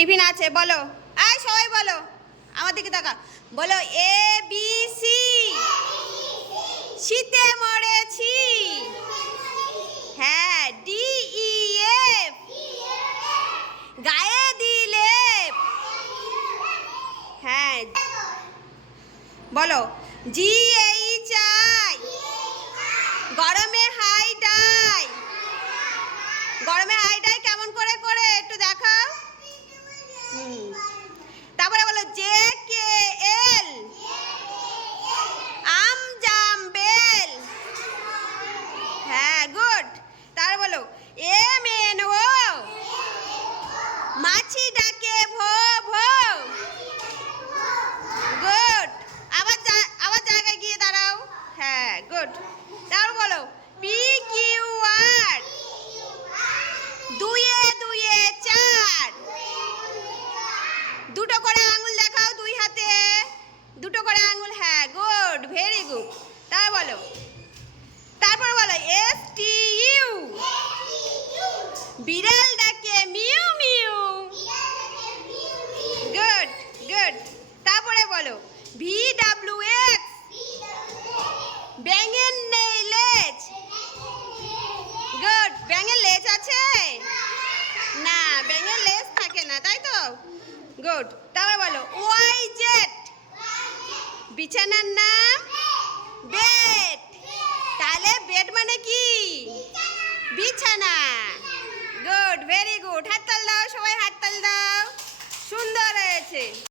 Tiffin আছে, বলো। আয় সবাই বলো। আমার দিকে তাকা বলো এ বি সি শীতে মরেছি। হ্যাঁ ডি ই এফ গায়ে দিলে। হ্যাঁ। বলো জি এইচ আই গরমে হাই ডাই গরমে হাই ডাই কেমন করে করে একটু দেখাও হুম তারপরে বলো জে কে এল আম জাম বেল হ্যাঁ গুড তার এম এন ও মাছি ডাকে, ভো ভো। গুড আবার আবার জায়গায় গিয়ে দাঁড়াও। হ্যাঁ গুড তারপর বলো পি কিউ আর দুয়ে, চার। দুটো করে আঙুল দেখাও দুই হাতে। দুটো করে আঙুল হ্যাঁ গুড ভেরি গুড তারপর বলো তারপর বলো এস টি ইউ বিড়াল ডাকে মিউ মিউ। গুড গুড তারপরে বলো ভি ডাব্লিউ এক্স ব্যাঙের নেই লেজ। গুড ব্যাঙের লেজ আছে? না, ব্যাঙের লেজ থাকে না, তাই তো? গুড তারপরে বলো ওয়াই জেড বিছানার নাম? বেড তাহলে বেড মানে কি? বিছানা। গুড ভেরি গুড হাততাল দাও সবাই হয়েছে